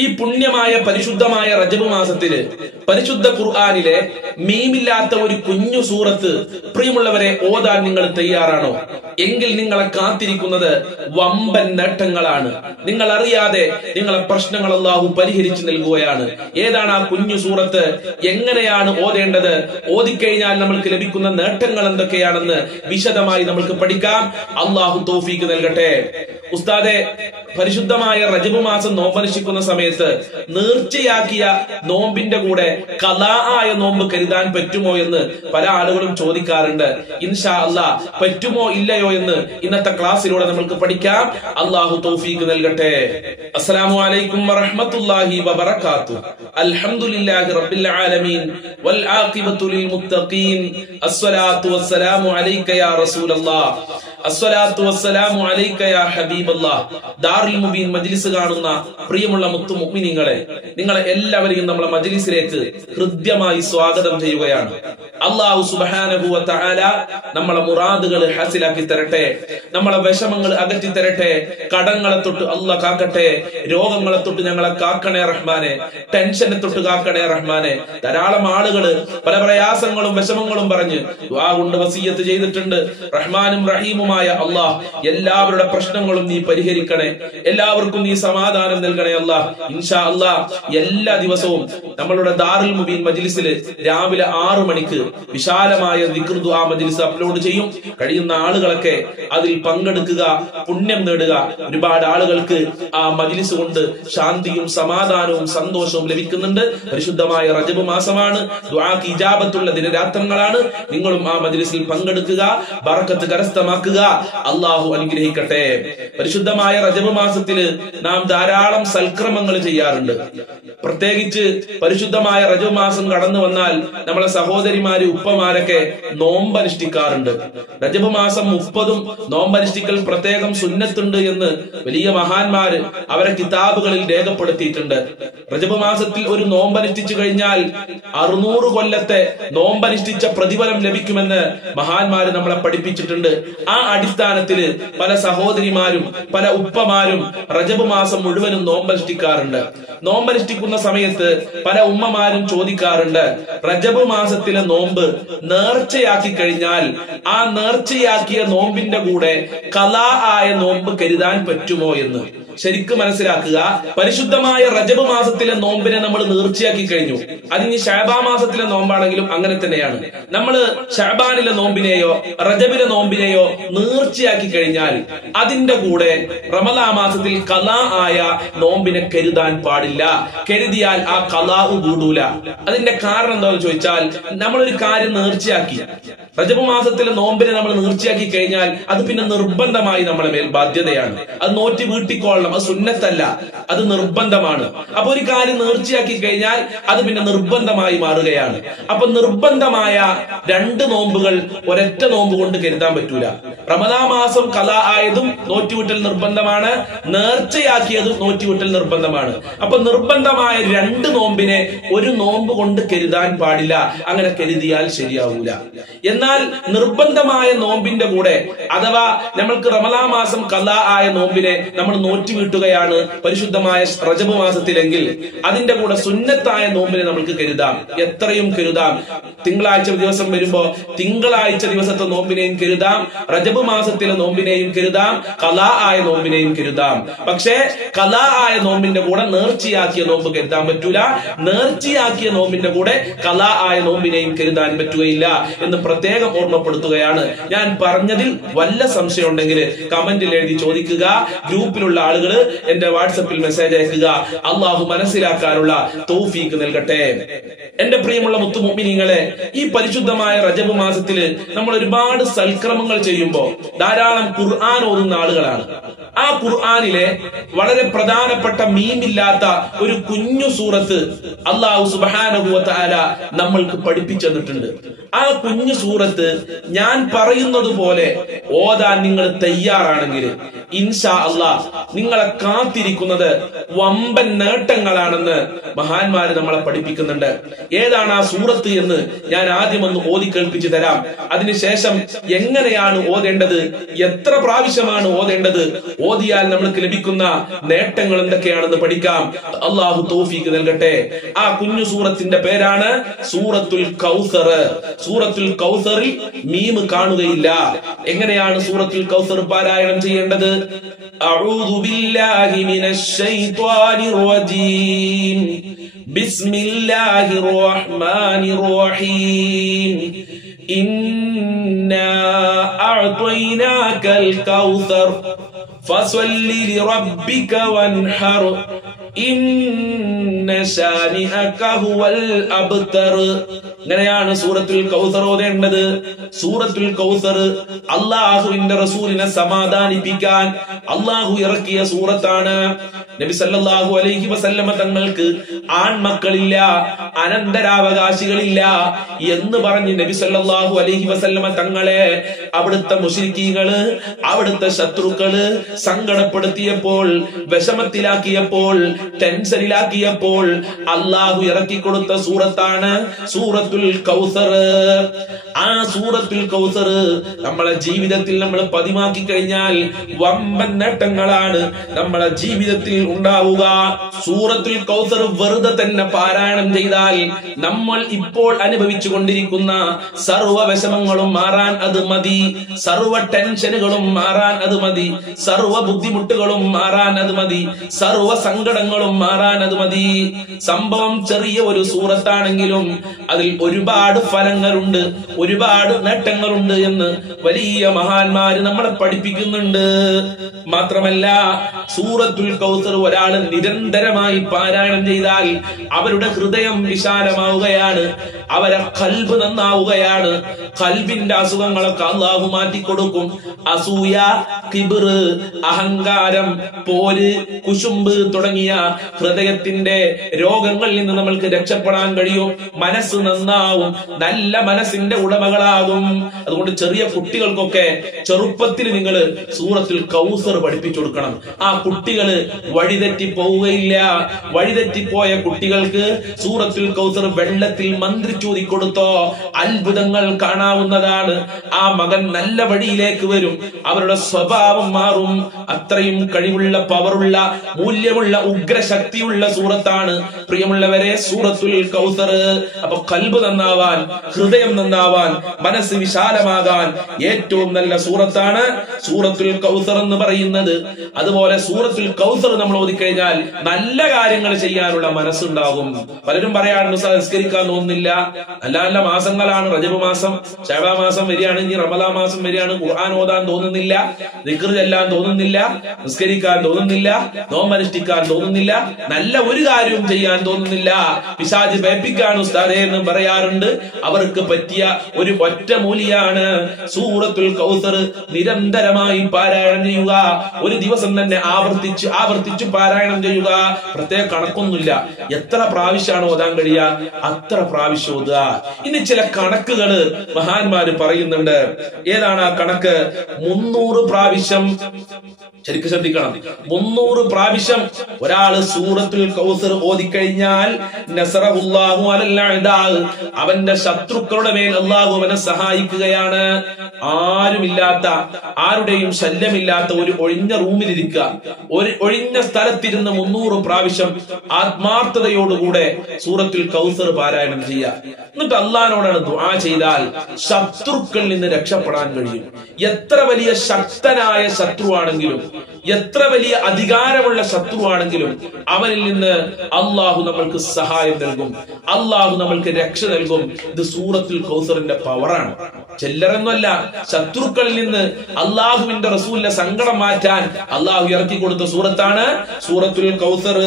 ഈ പുണ്യമായ പരിശുദ്ധമായ റജബ് മാസത്തില് പരിശുദ്ധ ഖുർആനിലെ മീമില്ലാത്ത ഒരു കുഞ്ഞു സൂറത്ത് പ്രിയമുള്ളവരെ ഓതാൻ നിങ്ങൾ തയ്യാറാണോ? എങ്കിൽ നിങ്ങളെ കാത്തിരിക്കുന്നത് വമ്പൻ നേട്ടങ്ങളാണ്. നിങ്ങൾ അറിയാതെ നിങ്ങളെ പ്രശ്നങ്ങൾ അല്ലാഹു പരിഹരിച്ചു നൽകുകയാണ്. ഏതാണ് ആ കുഞ്ഞു സൂറത്ത്? എങ്ങനെയാണ് ഓതേണ്ടത്? ഓതിക്കഴിഞ്ഞാൽ നമ്മൾക്ക് ലഭിക്കുന്ന നേട്ടങ്ങൾ എന്തൊക്കെയാണെന്ന് വിശദമായി നമുക്ക് പഠിക്കാം. അല്ലാഹു തൗഫീഖ് നൽകട്ടെ. ഉസ്താദെ, പരിശുദ്ധമായ റജബ് മാസം നോമ്പനുഷ്ഠിക്കുന്ന സമയത്ത് നേർച്ചയാക്കിയ നോമ്പിന്റെ കൂടെ ഖലാ ആയ നോമ്പ് കരുതാൻ പറ്റുമോ എന്ന് പല ആളുകളും ചോദിക്കാറുണ്ട്. ഇൻഷാ അല്ലാഹ് പറ്റുമോ ഇല്ലയോ എന്ന് ഇന്നത്തെ ക്ലാസ്സിലൂടെ നമുക്ക് പഠിക്കാം. അല്ലാഹു തൗഫീഖ് നൽകട്ടെ. അസ്സലാമു അലൈക്കും വറഹ്മത്തുള്ളാഹി വബറകാതുഹു. അൽഹംദുലില്ലാഹി റബ്ബിൽ ആലമീൻ വൽ ആഖിബത്തു ലിൽ മുത്തഖീൻ. അസ്സലാത്തു വസ്സലാമു അലൈക യാ റസൂലല്ലാഹ്. അസ്സലാത്തു വസ്സലാമു അലൈക യാ ഹബീബല്ലാഹ്. ദാറുൽ മുബീൻ മജ്ലിസ് കാണുന്ന പ്രിയമുള്ള മുത്തു മുഅ്മിനീങ്ങളെ, നിങ്ങളെ എല്ലാവരെയും നമ്മളെ മജ്ലിസിലേക്ക് ഹൃദ്യമായി സ്വാഗതം ചെയ്യുകയാണ്. അല്ലാഹു സുബ്ഹാനഹു വ തആല നമ്മളെ മുറാദുകൾ ഹാസിലാക്കി തരട്ടെ, നമ്മളെ വിഷമങ്ങൾ അകറ്റി തരട്ടെ, കടങ്ങളെ തൊട്ട് അല്ലാഹ് കാക്കട്ടെ, രോഗങ്ങളെ തൊട്ട് ഞങ്ങളെ കാക്കണേ റഹ്മാനെ, ടെൻഷനെ തൊട്ട് കാക്കണേ റഹ്മാനെ. ധാരാളം ആളുകൾ പല പ്രയാസങ്ങളും വിഷമങ്ങളും പറഞ്ഞ് ദുആ കൊണ്ട് വസിയത്ത് ചെയ്തിട്ടുണ്ട്. റഹ്മാനും റഹീമുമായ അല്ലാഹ് എല്ലാവരുടെ പ്രശ്നങ്ങളും നീ പരിഹരിക്കണേ, എല്ലാവർക്കും നീ സമാധാനം നൽകണേ അല്ലാഹ്. ഇൻഷാ അല്ലാഹ് എല്ലാ ദിവസവും നമ്മളുടെ ദാറുൽ മുബീൻ മജ്ലിസിൽ രാവിലെ 6 മണിക്ക് വിശാലമായ ദിക്ർ ദുആ മജ്ലിസ് അപ്ലോഡ് ചെയ്യും. കഴിയുന്ന ആളുകളൊക്കെ അതിൽ പങ്കെടുക്കുക, പുണ്യം നേടുക. ഒരുപാട് ആളുകൾക്ക് ആ മജ്ലിസ് കൊണ്ട് ശാന്തിയും സമാധാനവും സന്തോഷവും ലഭിക്കുന്നുണ്ട്. പരിശുദ്ധമായ റജബ് മാസമാണ്, ദുആക്ക് ഇജാബത്തുള്ള ദിനരാത്രങ്ങളാണ്. നിങ്ങളും ആ മജ്ലിസിൽ പങ്കെടുക്കുക, ബറക്കത്ത് കരസ്ഥമാക്കുക. അല്ലാഹു അനുഗ്രഹിക്കട്ടെ. പരിശുദ്ധമായ റജബ് മാസത്തില് നാം ധാരാളം സൽക്രമങ്ങൾ ചെയ്യാറുണ്ട്. പ്രത്യേകിച്ച് പരിശുദ്ധമായ റജബ് മാസം കടന്നു വന്നാൽ നമ്മളെ സഹോദരിമാര് ഉപ്പമാരൊക്കെ നോമ്പനുഷ്ഠിക്കാറുണ്ട്. റജബ് മാസം 30 നോമ്പനുഷ്ഠിക്കൽ പ്രത്യേകം സുന്നത്തുണ്ട് എന്ന് വലിയ മഹാന്മാര് അവരെ കിതാബുകളിൽ രേഖപ്പെടുത്തിയിട്ടുണ്ട്. റജബ് മാസത്തിൽ ഒരു നോമ്പനുഷ്ഠിച്ചു കഴിഞ്ഞാൽ 600 കൊല്ലത്തെ നോമ്പനുഷ്ഠിച്ച പ്രതിഫലം ലഭിക്കുമെന്ന് മഹാന്മാര് നമ്മളെ പഠിപ്പിച്ചിട്ടുണ്ട്. ആ അടിസ്ഥാനത്തില് പല സഹോദരിമാരും പല ഉപ്പമാരും റജബ് മാസം മുഴുവനും നോമ്പനുഷ്ഠിക്കാറുണ്ട്. നോമ്പനുഷ്ഠിക്കുന്ന സമയത്ത് പല ഉമ്മമാരും ചോദിക്കാറുണ്ട്, റജബ് മാസത്തിലെ നോമ്പ് നേർച്ചയാക്കി കഴിഞ്ഞാൽ ആ നേർച്ചയാക്കിയ നോമ്പിന്റെ കൂടെ ഖലാ ആയ നോമ്പ് കരുതാൻ പറ്റുമോ എന്ന്. ശരിക്കും മനസ്സിലാക്കുക, പരിശുദ്ധമായ റജബ് മാസത്തിലെ നോമ്പിനെ നമ്മൾ നേർച്ചയാക്കി കഴിഞ്ഞു. അതിന് ശഅബാൻ മാസത്തിലെ നോമ്പാണെങ്കിലും അങ്ങനെ തന്നെയാണ്. നമ്മൾ ശഅബാനിലെ നോമ്പിനെയോ റജബിലെ നോമ്പിനെയോ നേർച്ചയാക്കി കഴിഞ്ഞാൽ അതിന്റെ കൂടെ റമദാൻ മാസത്തിൽ ഖലാ ആയ നോമ്പിനെ കരുതാൻ പാടില്ല. കരുതിയാൽ ആ ഖലാ കൂടൂല. അതിന്റെ കാരണം എന്താണെന്ന് ചോദിച്ചാൽ, നമ്മളൊരു കാര്യം നേർച്ചയാക്കി, റജബ് മാസത്തിലെ നോമ്പിനെ നമ്മൾ നേർച്ചയാക്കി കഴിഞ്ഞാൽ അത് പിന്നെ നിർബന്ധമായി നമ്മുടെ മേൽ ബാധ്യതയാണ്. അത് നോറ്റി വീട്ടിക്കോളണം. അത് സുന്നത്തല്ല, അത് നിർബന്ധമാണ്. അപ്പൊ ഒരു കാര്യം നേർച്ചയാക്കി കഴിഞ്ഞാൽ അത് പിന്നെ നിർബന്ധമായി മാറുകയാണ്. അപ്പൊ നിർബന്ധമായ 2 നോമ്പുകൾ ഒരൊറ്റ നോമ്പ് കൊണ്ട് കരുതാൻ പറ്റൂല. റമദാൻ മാസം ഖലാ ആയതും നോറ്റുവിട്ടൽ നിർബന്ധമാണ്, നേർച്ചയാക്കിയതും നോറ്റുവിട്ടൽ നിർബന്ധമാണ്. അപ്പൊ നിർബന്ധമായ 2 നോമ്പിനെ ഒരു നോമ്പ് കൊണ്ട് കരുതാൻ പാടില്ല. അങ്ങനെ കരുതിയാൽ ശരിയാവൂല. എന്നാൽ നിർബന്ധമായ നോമ്പിന്റെ കൂടെ, അഥവാ നമ്മൾക്ക് റമദാൻ മാസം ഖലാ ആയ നോമ്പിനെ നമ്മൾ നോറ്റുവീട്ടുകയാണ് പരിശുദ്ധമായ റജബ് മാസത്തിലെങ്കിൽ അതിന്റെ കൂടെ സുന്നത്തായ നോമ്പിനെ നമുക്ക് കരുതാം. എത്രയും കരുതാം. തിങ്കളാഴ്ച ദിവസം വരുമ്പോ തിങ്കളാഴ്ച ദിവസത്തെ നോമ്പിനെയും കരുതാം, റജബ് മാസത്തിലെ നോമ്പിനെയും കരുതാം, ഖലാ ആയ നോമ്പിനെയും കരുതാം. പക്ഷേ ഖലാ ആയ നോമ്പിന്റെ കൂടെ നേർച്ചയാക്കിയ നോമ്പ് കരുതാൻ പറ്റൂല. നേർച്ചയാക്കിയ നോമ്പിന്റെ കൂടെ ഖലാ ആയ നോമ്പിനെയും കരുതാൻ പറ്റുകയില്ല എന്ന് പ്രത്യേകം ഓർമ്മപ്പെടുത്തുകയാണ്. ഞാൻ പറഞ്ഞതിൽ വല്ല സംശയം ഉണ്ടെങ്കിൽ കമന്റിൽ എഴുതി ചോദിക്കുക. ഗ്രൂപ്പിലുള്ള ആളുകൾ എന്റെ വാട്സപ്പിൽ മെസ്സേജ് അയക്കുക. അള്ളാഹു മനസ്സിലാക്കാനുള്ള തൗഫീഖ് നൽകട്ടെ. എന്റെ പ്രിയമുള്ള മുത്തു മുഅ്മിനീങ്ങളെ, ഈ പരിശുദ്ധമായ റജബ് മാസത്തില് നമ്മൾ ഒരുപാട് സൽക്രമങ്ങൾ ചെയ്യുമ്പോൾ ധാരാളം ഖുർആൻ ഓതുന്ന ആളുകളാണ്. ആ ഖുർആനിലെ വളരെ പ്രധാനപ്പെട്ട മീമില്ലാത്ത ഒരു കുഞ്ഞു സൂറത്ത് അല്ലാഹു സുബ്ഹാനഹു വ തആല നമ്മൾക്ക് പഠിപ്പിച്ചു തന്നിട്ടുണ്ട്. ആ കുഞ്ഞു സൂറത്ത് ഞാൻ പറയുന്നത് പോലെ ഓതാൻ നിങ്ങൾ തയ്യാറാണെങ്കിൽ ഇൻഷാ അല്ലാഹ് നിങ്ങളെ കാത്തിരിക്കുന്നത് വമ്പൻ നേട്ടങ്ങളാണെന്ന് മഹാന്മാര് നമ്മളെ പഠിപ്പിക്കുന്നുണ്ട്. ഏതാണ് ആ സൂറത്ത് എന്ന് ഞാൻ ആദ്യം ഒന്ന് ഓതി കേൾപ്പിച്ചു തരാം. അതിനുശേഷം എങ്ങനെയാണ് ഓതേണ്ടത്, എത്ര പ്രാവശ്യമാണ് ഓതേണ്ടത്, ഓതിയാൽ നമ്മൾക്ക് ലഭിക്കുന്ന നേട്ടങ്ങൾ എന്തൊക്കെയാണെന്ന് പഠിക്കാം. അള്ളാഹു തൗഫീഖ് നൽകട്ടെ. ആ കുഞ്ഞു സൂറത്തിന്റെ പേരാണ് സൂറത്തുൽ കൗസർ. സൂറത്തുൽ കൗസറിൽ മീം കാണുകയില്ല. എങ്ങനെയാണ് സൂറത്തുൽ കൗസർ പാരായണം ചെയ്യേണ്ടത്? അഊദു ബില്ലാഹി മിനശ് ശൈത്വാനിർ റജീം ബിസ്മില്ലാഹിർ റഹ്മാനിർ റഹീം ഇന്നാ അഅ്തൈനാകൽ കൗസർ ഫസല്ലി ലിറബ്ബിക വൻഹർ ഇന്ന ശാനിഅക ഹുവൽ അബ്തർ. ഇങ്ങനെയാണ് സൂറത്തുൽ കൗസർ ഓതേണ്ടത്. സൂറത്തുൽ കൗസർ അല്ലാഹുവിന്റെ റസൂലിനെ സമാധാനിപ്പിക്കാൻ അല്ലാഹു ഇറക്കിയ സൂറത്താണ്. നബി സല്ലല്ലാഹു അലൈഹി വസല്ലമ തങ്ങൾക്ക് ആൺമക്കളില്ല, അനന്തരാവകാശികളില്ല എന്ന് പറഞ്ഞ് നബി സല്ലല്ലാഹു അലൈഹി വസല്ലമ തങ്ങളെ അവിടുത്തെ മുശ്രിക്കീകള്, അവിടുത്തെ ശത്രുക്കള് സങ്കടപ്പെടുത്തിയപ്പോൾ, വിഷമത്തിലാക്കിയപ്പോൾ, ടെൻഷനിലാക്കിയപ്പോൾ അല്ലാഹു ഇറക്കിക്കൊടുത്ത സൂറത്താണ് സൂറത്തുൽ കൗസർ. ആ സൂറത്തുൽ കൗസർ നമ്മളെ ജീവിതത്തിൽ നമ്മൾ പതിവാക്കി കഴിഞ്ഞാൽ വമ്പൻ നേട്ടങ്ങളാണ് നമ്മളെ ജീവിതത്തിൽ ഉണ്ടാവുക. സൂറത്തുൽ കൗസർ വെറുതെ തന്നെ പാരായണം ചെയ്താൽ നമ്മൾ ഇപ്പോൾ അനുഭവിച്ചു കൊണ്ടിരിക്കുന്ന സർവ്വ വിഷമങ്ങളും മാറാൻ അത് മതി, സർവ്വ ടെൻഷനുകളും മാറാൻ അത് മതി, സർവ്വ ബുദ്ധിമുട്ടുകളും മാറാൻ അത് മതി, സർവ്വ സങ്കടങ്ങളും മാറാൻ അത് മതി. സംഭവം ചെറിയ ഒരു സൂറത്താണെങ്കിലും അതിൽ ഒരുപാട് ഫലങ്ങളുണ്ട്, ഒരുപാട് നേട്ടങ്ങളുണ്ട് എന്ന് വലിയ മഹാന്മാര് നമ്മളെ പഠിപ്പിക്കുന്നുണ്ട്. മാത്രമല്ല സൂറത്തുൽ കൗസർ ഒരാൾ നിരന്തരമായി പാരായണം ചെയ്താൽ അവരുടെ ഹൃദയം വിശാലമാവുകയാണ്, അവരെ ഖൽബ് നന്നാവുകയാണ്. ഖൽബിന്റെ അസുഖങ്ങളൊക്കെ അല്ലാഹു മാറ്റിക്കൊടുക്കും. അസൂയ, കിബ്ർ, അഹങ്കാരം, പോര്, കുശുമ്പ് തുടങ്ങിയ ഹൃദയത്തിന്റെ രോഗങ്ങളിൽ നിന്ന് നമ്മൾക്ക് രക്ഷപ്പെടാൻ കഴിയും. മനസ്സ് നന്നാവും, നല്ല മനസ്സിന്റെ ഉടമകളാകും. അതുകൊണ്ട് ചെറിയ കുട്ടികൾക്കൊക്കെ ചെറുപ്പത്തിൽ നിങ്ങൾ സൂറത്തുൽ കൗസർ പഠിപ്പിച്ചു കൊടുക്കണം. ആ കുട്ടികള് വഴിതെറ്റി പോവുകയില്ല. വഴിതെറ്റിപ്പോയ കുട്ടികൾക്ക് സൂറത്തുൽ കൗസർ വെള്ളത്തിൽ മന്ത്രിച്ചൂതി കൊടുത്തോ അത്ഭുതങ്ങൾ കാണാവുന്നതാണ്. ആ മകൻ നല്ല വഴിയിലേക്ക് വരും, അവരുടെ സ്വഭാവം മാറും. അത്രയും കഴിവുള്ള, പവറുള്ള, മൂല്യമുള്ള, ഉഗ്രശക്തിയുള്ള സൂറത്താണ് പ്രിയമുള്ളവരെ സൂറത്തുൽ കൗസർ. അപ്പൊ ഖൽബ് നന്നാവാൻ, ഹൃദയം നന്നാവാൻ, മനസ്സ് വിശാലമാകാൻ ഏറ്റവും നല്ല സൂറത്താണ് സൂറത്തുൽ കൗസർ എന്ന് പറയുന്നത്. അതുപോലെ സൂറത്തുൽ കൗസർ നമ്മൾ ഓതിക്കഴിഞ്ഞാൽ നല്ല കാര്യങ്ങൾ ചെയ്യാനുള്ള മനസ്സുണ്ടാകും. പലരും പറയാറുണ്ട് സംസ്കരിക്കാൻ തോന്നുന്നില്ല, നല്ല നല്ല മാസങ്ങളാണ്, റജബ് മാസം, ശഅബാ മാസം വരികയാണ്, ഇനി റമദാൻ മാസം വരികയാണ്, ഖുർആൻ ഓതാൻ തോന്നുന്നില്ല, ദിക്ർ ചെല്ലാൻ തോന്നുന്നില്ല, നിസ്കരിക്കാൻ തോന്നുന്നില്ല, നോമ്പനുഷ്ഠിക്കാൻ തോന്നുന്നില്ല, നല്ല ഒരു കാര്യവും ചെയ്യാൻ തോന്നുന്നില്ല, പിശാച് ഭയപ്പിക്കാൻ ഉസ്താദേ എന്ന് പറയാറുണ്ട്. അവർക്ക് പറ്റിയ ഒരു ഒറ്റമൂലിയാണ് സൂറത്തുൽ കൗസർ നിരന്തരമായി പാരായണം ചെയ്യുക. ഒരു ദിവസം തന്നെ ആവർത്തിച്ച് പാരായണം ചെയ്യുക. പ്രത്യേക കണക്കൊന്നുമില്ല, എത്ര പ്രാവശ്യമാണ് ഓതാൻ കഴിയുക അത്ര പ്രാവശ്യം ഓതുക. ഇനി ചില കണക്കുകള് മഹാന്മാര് പറയുന്നുണ്ട്. ഏതാണ് ആ കണക്ക്? 300 പ്രാവശ്യം. ശരിക്കും ശ്രദ്ധിക്കണം, 300 പ്രാവശ്യം ഒരാള് സൂറത്തുൽ കൗസർ ഓതിക്കഴിഞ്ഞാൽ നസറഹുല്ലാഹു അലൽ അഅദാ, അവന്റെ ശത്രുക്കളുടെ മേൽ അല്ലാഹു അവനെ സഹായിക്കുകയാണ്. ആരുമില്ലാത്ത, ആരുടെയും ശല്യമില്ലാത്ത ഒരു ഒഴിഞ്ഞ റൂമിലിരിക്കുക, ഒരു ഒഴിഞ്ഞ സ്ഥലത്തിരുന്ന് 300 പ്രാവശ്യം ആത്മാർത്ഥതയോടുകൂടെ സൂറത്തുൽ കൗസർ പാരായണം ചെയ്യുക. എന്നിട്ട് അള്ളാഹിനോടാണ് ദുആ ചെയ്താൽ ശത്രുക്കളിൽ നിന്ന് രക്ഷപ്പെടാൻ കഴിയും. എത്ര വലിയ ശക്തനായ ശത്രുവാണെങ്കിലും, എത്ര വലിയ അധികാരമുള്ള ശത്രുവാണെങ്കിലും അവനിൽ നിന്ന് അള്ളാഹു നമ്മൾക്ക് സഹായം നൽകും, അള്ളാഹു നമ്മൾക്ക് രക്ഷ നൽകും. ഇത് സൂറത്തുൽ കൗസറിന്റെ പവറാണ്. ചില്ലറൊന്നുമല്ല, ശത്രുക്കളിൽ നിന്ന് അള്ളാഹുവിന്റെ റസൂലിന്റെ സങ്കടം മാറ്റാൻ അള്ളാഹു ഇറക്കി കൊടുത്ത സൂറത്താണ് സൂറത്തുൽ കൗസർ.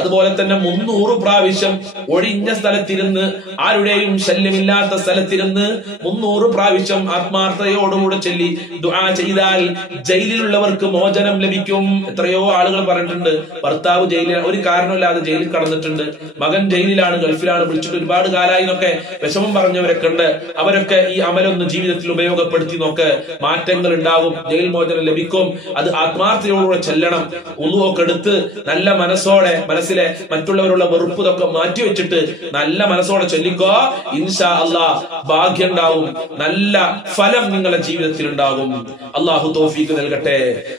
അതുപോലെ തന്നെ 300 പ്രാവശ്യം ഒഴിഞ്ഞ സ്ഥലത്തിരുന്ന്, ആരുടെയും ശല്യമില്ലാത്ത സ്ഥലത്തിരുന്ന് 300 പ്രാവശ്യം ആത്മാർത്ഥതയോടുകൂടെ ചൊല്ലി ദുആ ചെയ്താൽ ജയിലിലുള്ളവർക്ക് മോചനം ലഭിക്കും. എത്രയോ ആളുകൾ പറഞ്ഞിട്ടുണ്ട്, ഭർത്താവ് ജയിലിൽ ഒരു കാരണമില്ലാതെ ജയിലിൽ കടന്നിട്ടുണ്ട്, മകൻ ജയിലിലാണ്, ഗൾഫിലാണ്, വിളിച്ചിട്ട് ഒരുപാട് കാലായി എന്നൊക്കെ വിഷമം പറഞ്ഞവരൊക്കെ ഉണ്ട്. അവരൊക്കെ ഈ അമലൊന്ന് ജീവിതത്തിൽ ഉപയോഗപ്പെടുത്തി നോക്ക്, മാറ്റങ്ങൾ ഉണ്ടാകും, ജയിൽ മോചനം ലഭിക്കും. അത് ആത്മാർത്ഥതയോടുകൂടെ ചെല്ലണം. ഉളുവൊക്കെ എടുത്ത് നല്ല മനസ്സോടെ, മനസ്സിലെ മറ്റുള്ളവരുള്ള വെറുപ്പ് ഇതൊക്കെ മാറ്റിവെച്ചിട്ട് നല്ല മനസ്സോടെ ചൊല്ലിക്കോ. ഇൻഷാ അല്ലാഹ് ഭാഗ്യം ഉണ്ടാവും, നല്ല ഫലം നിങ്ങളുടെ ജീവിതത്തിൽ ഉണ്ടാകും. അള്ളാഹു തൗഫീഖ് നൽകട്ടെ.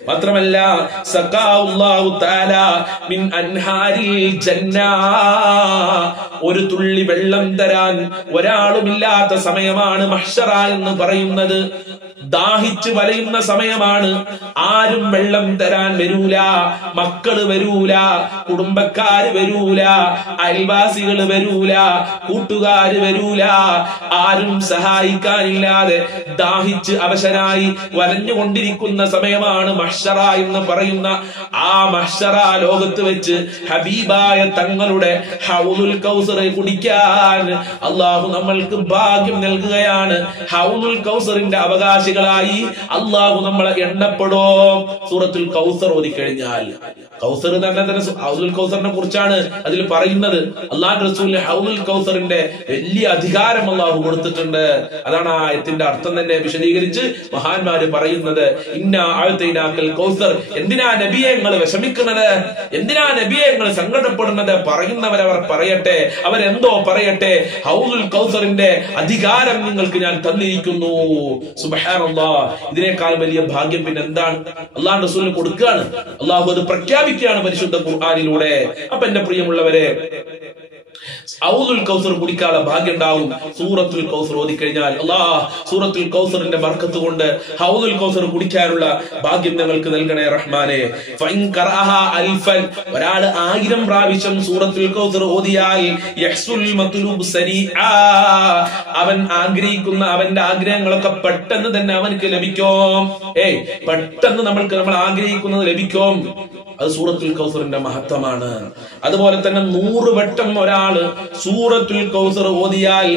മാത്രമല്ല സഖാഉല്ലാഹു തആല മിൻ അൻഹാരിൽ ജന്ന, ഒരു തുള്ളി വെള്ളം തരാൻ ഒരാളുമില്ലാത്ത സമയമാണ് മഹ്ശറ എന്ന് പറയുന്നത്. ദാഹിച്ച് വലയുന്ന സമയമാണ്. ആരും വെള്ളം തരാൻ വരൂല, മക്കള് വരൂല, കുടുംബക്കാര് വരൂല, അയൽവാസികൾ വരൂല, കൂട്ടുകാര് വരൂല, ആരും സഹായിക്കാനില്ലാതെ ദാഹിച്ച് അവശനായി വലഞ്ഞുകൊണ്ടിരിക്കുന്ന സമയമാണ് മഹ്ശറ എന്ന് പറയുന്ന ആ മഹ്ശറ ലോകത്ത് വെച്ച് ഹബീബായ തങ്ങളുടെ ഹൗലുൽ കൗസർ കുടിക്കാൻ അള്ളാഹു നമ്മൾക്ക് ഭാഗ്യം നൽകുകയാണ്. ഹൗലുൽ കൗസറിന്റെ അവകാശികളായി അള്ളാഹു നമ്മളെ എണ്ണപ്പെടോ. സൂറത്തുൽ കൗസർ ഓതിക്കഴിഞ്ഞാൽ, കൗസർ തന്നെ ഹൗലുൽ കൗസറിനെ കുറിച്ചാണ് അതിൽ പറയുന്നത്. അള്ളാഹു റസൂലിന് ഹൗലുൽ കൗസറിന്റെ വലിയ അധികാരം അള്ളാഹു കൊടുത്തിട്ടുണ്ട്. അതാണ് ആ ആയത്തിന്റെ അർത്ഥം തന്നെ വിശദീകരിച്ച് മഹാന്മാര് പറയുന്നത്. ഇന്നാ അഅ്തൈനാക്കൽ കൗസർ. എന്തിനാ നബിയെ നിങ്ങൾ വിഷമിക്കുന്നത്? എന്തിനാ നബിയെ നിങ്ങൾ സങ്കടപ്പെടുന്നത്? പറയുന്നവരവർ പറയട്ടെ, അവരെന്തോ പറയട്ടെ. ഹൗലുൽ കൗസറിന്റെ അധികാരം നിങ്ങൾക്ക് ഞാൻ തന്നിരിക്കുന്നു. സുബ്ഹാനല്ലാഹ്, ഇതിനേക്കാൾ വലിയ ഭാഗ്യം പിന്നെ എന്താണ്? അള്ളാഹു റസൂലിന് കൊടുക്കുകയാണ്. അള്ളാഹു അത് പ്രഖ്യാപിക്കുകയാണ് പരിശുദ്ധ ഖുർആനിലൂടെ. അപ്പൊ എന്റെ പ്രിയമുള്ളവരെ, ഹൗലുൽ കൗസർ കുടിക്കാനുള്ള ഭാഗ്യം ഉണ്ടാവും സൂറത്തുൽ കൗസർ ഓതിക്കഴിഞ്ഞാൽ. അല്ലാഹ് സൂറത്തുൽ കൗസറിന്റെ ബർക്കത്ത് കൊണ്ട് ഹൗലുൽ കൗസർ കുടിക്കാനുള്ള ഭാഗ്യം ഞങ്ങൾക്ക് നൽകണേ റഹ്മാനെ. ഫഇൻ ഖറഅഹ അൽഫൻ, ഒരാൾ 1000 പ്രാവശ്യം സൂറത്തുൽ കൗസർ ഓതിയാൽ യഹ്സുൽ മത്ലൂബ് സരീആ, അവൻ ആഗ്രഹിക്കുന്ന അവന്റെ ആഗ്രഹങ്ങളൊക്കെ പെട്ടെന്ന് തന്നെ അവനക്ക് ലഭിക്കും. പെട്ടെന്ന് നമ്മൾ ആഗ്രഹിക്കുന്നത് ലഭിക്കും. അത് സൂറത്തുൽ കൗസറിന്റെ മഹത്വമാണ്. അതുപോലെ തന്നെ 100 വട്ടം ഒരാള് സൂറത്തുൽ കൗസർ ഓതിയാൽ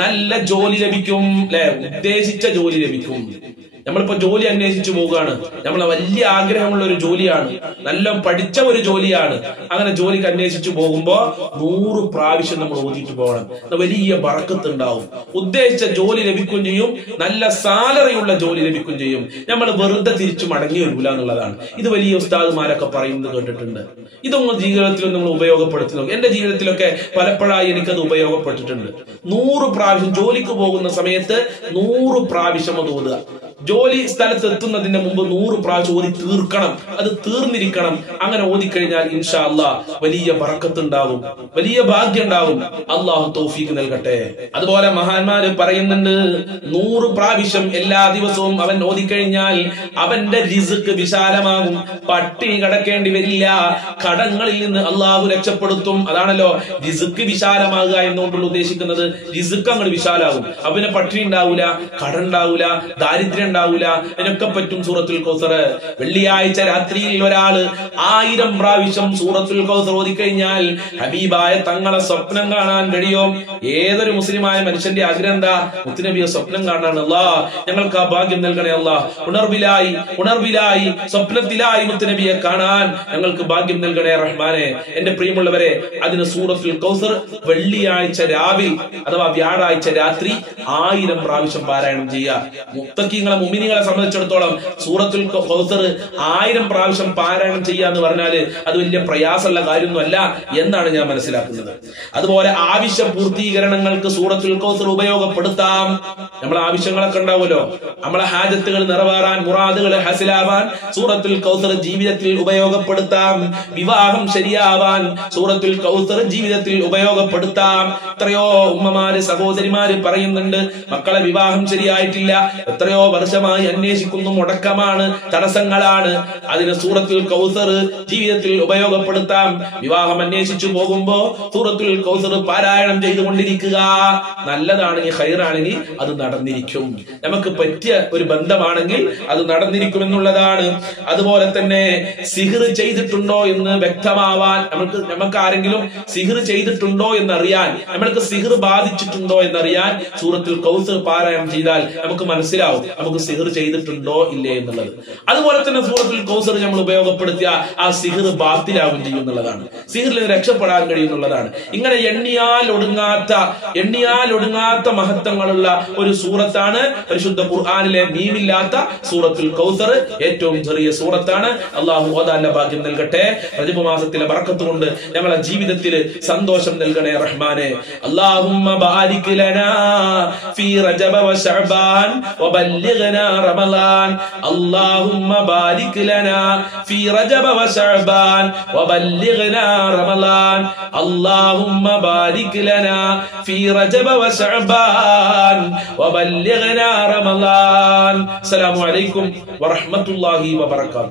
നല്ല ജോലി ലഭിക്കും, അല്ലെ? ഉദ്ദേശിച്ച ജോലി ലഭിക്കും. നമ്മളിപ്പോ ജോലി അന്വേഷിച്ചു പോവുകയാണ്, നമ്മളെ വലിയ ആഗ്രഹമുള്ള ഒരു ജോലിയാണ്, നല്ല പഠിച്ച ഒരു ജോലിയാണ്. അങ്ങനെ ജോലിക്ക് അന്വേഷിച്ചു പോകുമ്പോ 100 പ്രാവശ്യം നമ്മൾ ഓതിയിട്ട് പോകണം. വലിയ ബറക്കത്ത് ഉണ്ടാവും. ഉദ്ദേശിച്ച ജോലി ലഭിക്കുകയും ചെയ്യും, നല്ല സാലറി ഉള്ള ജോലി ലഭിക്കുകയും ചെയ്യും. നമ്മൾ വെറുതെ തിരിച്ചു മടങ്ങി വരില്ല എന്നുള്ളതാണ്. ഇത് വലിയ ഉസ്താദുമാരൊക്കെ പറയുന്നത് കേട്ടിട്ടുണ്ട്. ഇതൊന്നും ജീവിതത്തിലും നമ്മൾ ഉപയോഗപ്പെടുത്തി നോക്കും. എന്റെ ജീവിതത്തിലൊക്കെ പലപ്പോഴായി എനിക്കത് ഉപയോഗപ്പെട്ടിട്ടുണ്ട്. 100 പ്രാവശ്യം ജോലിക്ക് പോകുന്ന സമയത്ത് 100 പ്രാവശ്യം അത് ഓതുക. ജോലി സ്ഥലത്ത് എത്തുന്നതിന് മുമ്പ് 100 പ്രാവശ്യം ഓതി തീർക്കണം. അത് തീർന്നിരിക്കണം. അങ്ങനെ ഓതിക്കഴിഞ്ഞാൽ ഇൻഷാ അല്ലാഹ് വലിയ ബറക്കത്ത് ഉണ്ടാവും, വലിയ ഭാഗ്യം ഉണ്ടാവും. അള്ളാഹു തൗഫീഖ് നൽകട്ടെ. അതുപോലെ മഹാന്മാര് പറയുന്നുണ്ട്, 100 പ്രാവശ്യം എല്ലാ ദിവസവും അവൻ ഓതിക്കഴിഞ്ഞാൽ അവന്റെ റിസ്ക് വിശാലമാകും. പട്ടിണി കിടക്കേണ്ടി വരില്ല. കടങ്ങളിൽ നിന്ന് അള്ളാഹു രക്ഷപ്പെടുത്തും. അതാണല്ലോ റിസ്ക് വിശാലമാകുക എന്നുകൊണ്ടുള്ള ഉദ്ദേശിക്കുന്നത്. റിസ്ക് അങ്ങോട്ട് വിശാലാകും. അവന് പട്ടിണി ഉണ്ടാവൂല, കടം ഉണ്ടാവൂല, ദാരിദ്ര്യം ഉണ്ടാവൂല. അതിനൊക്കെ പറ്റും സൂറത്തുൽ കൗസർ. വെള്ളിയാഴ്ച രാത്രിയിൽ ഒരാള് 1000 പ്രാവശ്യം സൂറത്തുൽ കൗസർ ഓതിക്കഴിഞ്ഞാൽ ഹബീബായ തങ്ങളെ സ്വപ്നം കാണാൻ കഴിയും. ഏതൊരു മുസ്ലിമായ മനുഷ്യന്റെ ആഗ്രഹം എന്താ? മുത്തുനബിയെ സ്വപ്നം കാണാൻ. അല്ലാഹ് ഞങ്ങൾക്ക് ആ ഭാഗ്യം നൽകണേ. അല്ലാഹ് ഉണർവിലായി സ്വപ്നത്തിലായി മുത്തുനബിയെ കാണാൻ ഞങ്ങൾക്ക് ഭാഗ്യം നൽകണേ റഹ്മാനെ. എന്റെ പ്രിയമുള്ളവരെ, അതിന് സൂറത്തുൽ കൗസർ വെള്ളിയാഴ്ച രാവിലെ അഥവാ വ്യാഴാഴ്ച രാത്രി 1000 പ്രാവശ്യം പാരായണം ചെയ്യുക. മുത്തഖീങ്ങളെ മുഅ്മിനീങ്ങളെ സംബന്ധിച്ചിടത്തോളം സൂറത്തുൽ കൗസർ 1000 പ്രാവശ്യം പാരായണം ചെയ്യുക എന്ന് പറഞ്ഞാല് അത് വലിയ പ്രയാസമുള്ള കാര്യമൊന്നുമല്ല എന്നാണ് ഞാൻ മനസ്സിലാക്കുന്നത്. അതുപോലെ ആവശ്യ പൂർത്തീകരണങ്ങൾക്ക് സൂറത്തുൽ കൗസർ ഉപയോഗപ്പെടുത്താം. നമ്മളെ ആവശ്യങ്ങളൊക്കെ ഉണ്ടാവുമല്ലോ, നമ്മളെ ഹാജത്തുകൾ നിറവേറാൻ, മുറാദുകൾ ഹസിലാവാൻ സൂറത്തുൽ കൗസർ ജീവിതത്തിൽ ഉപയോഗപ്പെടുത്താം. വിവാഹം ശരിയാവാൻ സൂറത്തുൽ കൗസർ ജീവിതത്തിൽ ഉപയോഗപ്പെടുത്താം. എത്രയോ ഉമ്മമാര് സഹോദരിമാര് പറയുന്നുണ്ട്, മക്കളെ വിവാഹം ശരിയായിട്ടില്ല, എത്രയോ വർഷം വർഷമായി അന്വേഷിക്കുന്നു, മുടക്കമാണ്, തടസ്സങ്ങളാണ്. അതിന് സൂറത്തുൽ കൗസർ ജീവിതത്തിൽ ഉപയോഗപ്പെടുത്താം. വിവാഹം അന്വേഷിച്ചു പോകുമ്പോ സൂറത്തുൽ കൗസർ പാരായണം ചെയ്തുകൊണ്ടിരിക്കുക. നല്ലതാണ്, ഈ ഖൈറാണെങ്കിൽ അത് നടന്നിരിക്കും. നമുക്ക് പറ്റിയ ഒരു ബന്ധമാണെങ്കിൽ അത് നടന്നിരിക്കുമെന്നുള്ളതാണ്. അതുപോലെ തന്നെ സിഹിർ ചെയ്തിട്ടുണ്ടോ എന്ന് വ്യക്തമാവാൻ, നമുക്ക് ആരെങ്കിലും സിഹിർ ചെയ്തിട്ടുണ്ടോ എന്നറിയാൻ, നമ്മൾക്ക് സിഹിർ ബാധിച്ചിട്ടുണ്ടോ എന്നറിയാൻ സൂറത്തുൽ കൗസർ പാരായണം ചെയ്താൽ നമുക്ക് മനസ്സിലാവും നമുക്ക് സിഹിർ ചെയ്തിട്ടുണ്ടോ ഇല്ലേ എന്നുള്ളത്. അതുപോലെ തന്നെ സൂറത്തുൽ കൗസർ നമ്മൾ ഉപയോഗപ്പെടുത്തിയ ആ സിഹിർ ബാത്തിലാവും ചെയ്യുന്നുള്ളതാണ്. സിഹിറിൽ നിന്ന് രക്ഷപ്പെടാൻ കഴിയുന്നുള്ളതാണ്. ഇങ്ങനെ എണ്ണിയാൽ ഒടുങ്ങാത്ത മഹത്വങ്ങളുള്ള ഒരു സൂറത്താണ് പരിശുദ്ധ ഖുർആനിലെ മീമില്ലാത്ത സൂറത്തുൽ കൗസർ. ഏറ്റവും ചെറിയ സൂറത്താണ്. അള്ളാഹു ഓതാന്റെ ഭാഗ്യം നൽകട്ടെ. റജബ് മാസത്തിലെ ബറക്കത്ത് കൊണ്ട് ഞങ്ങളുടെ ജീവിതത്തിൽ സന്തോഷം നൽകണേ റഹ്മാനെ. അല്ലാഹുമ്മ ബാരിക് ലനാ ഫീ റജബ വ ശഅബാൻ വബല്ലിഗ്നാ റമളാൻ. അല്ലാഹുമ്മ ബാരിക് ലനാ ഫീ റജബ വ ശഅബാൻ വബല്ലിഗ്നാ റമളാൻ. അല്ലാഹുമ്മ ബാരിക് ലനാ ഫീ റജബ വ ശഅബാൻ വബല്ലിഗ്നാ റമളാൻ. അസ്സലാമു അലൈക്കും വറഹ്മത്തുള്ളാഹി വബറകാതുഹു.